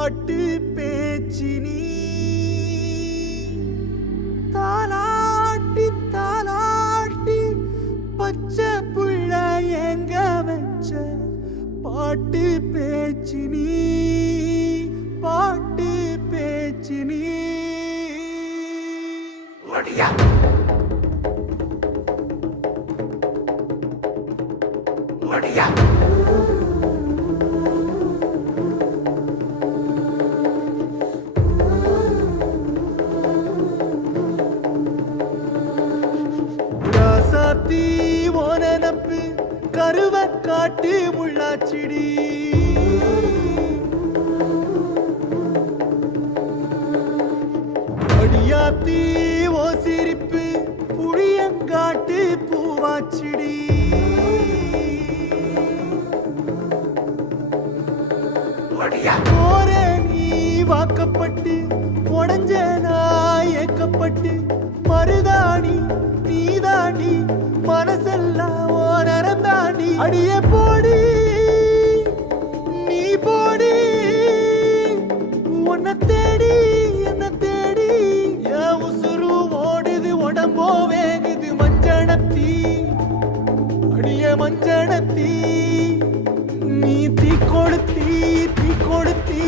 பாட்டு பேச்சினி தாலாட்டி தாலாட்டி பச்சை புள்ள எங்க வச்ச? பாட்டு பேச்சினி பாட்டு பேச்சினி நீ. ஒடியா ஒடியா கருவ காட்டு முள்ளாச்சிடி. அடியாத்தி ஓ சிரிப்பு புளியங்காட்டு பூவாச்சிடி. போற நீ வாக்கப்பட்டு உடஞ்ச நான் ஏக்கப்பட்டு மருதாணி நரந்தாண்டி அடியே போடி நீ போடி. உன்னை தேடி என்ன தேடி என் உசுரு ஓடுது உடம்போ வேகுது மஞ்சனத்தி அடிய மஞ்சனத்தி நீ தீ கொடுத்தி தீ கொடுத்தி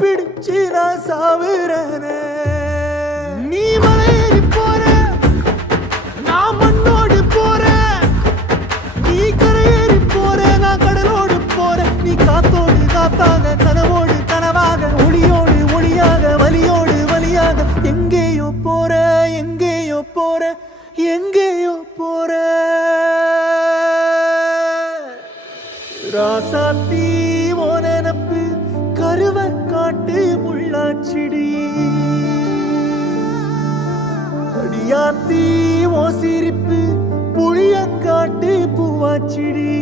பிடிச்சு நான் சாவுறேனே. நீ மலையேறி போற, நான் மண்ணோடு போற. நீ கரையேறி போற நான் கடலோடு போற. நீ காத்தோடு காத்தாக கனவோடு கனவாக ஒளியோடு ஒளியாக வலியோடு வலியாக எங்கேயோ போற எங்கேயோ போற எங்கேயோ போற. ராசாத்தி அடியாத்தி ஓ சிரிப்பு புளியங்காட்டு பூவாச்சிடி.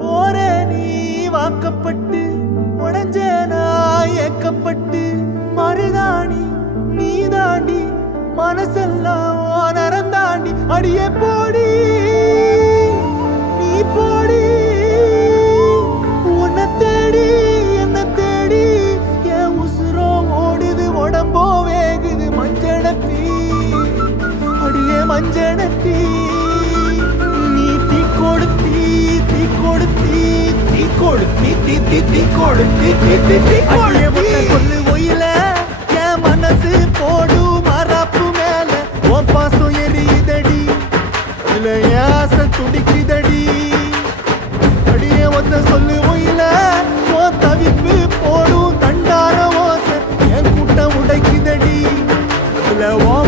போற நீ வாக்கப்பட்டு உடஞ்ச நான் ஏக்கப்பட்டு மறுதாண்டி நீ தாண்டி மனசெல்லாம் நரந்தாண்டி அடியே போ. அஞ்சனத்தி நீ தீ கொடுத்தி தீ கொடுத்தி தீ கொடுத்தி தீ தீ தீ கொடுத்தி தீ தீ தீ கொடுத்தி. சொல்லு. ஒயில என் மனசு போடு மறப்பு மேல? உன் பாசம் எரியுதடி இதுல ஆசை துடிக்குதடி. அடியே ஒத்த சொல்லு ஒயில உன் தவிப்பு போடும் தண்டார ஓசை. என் கூட்டம் உடைக்குதடி இதுல ஓம்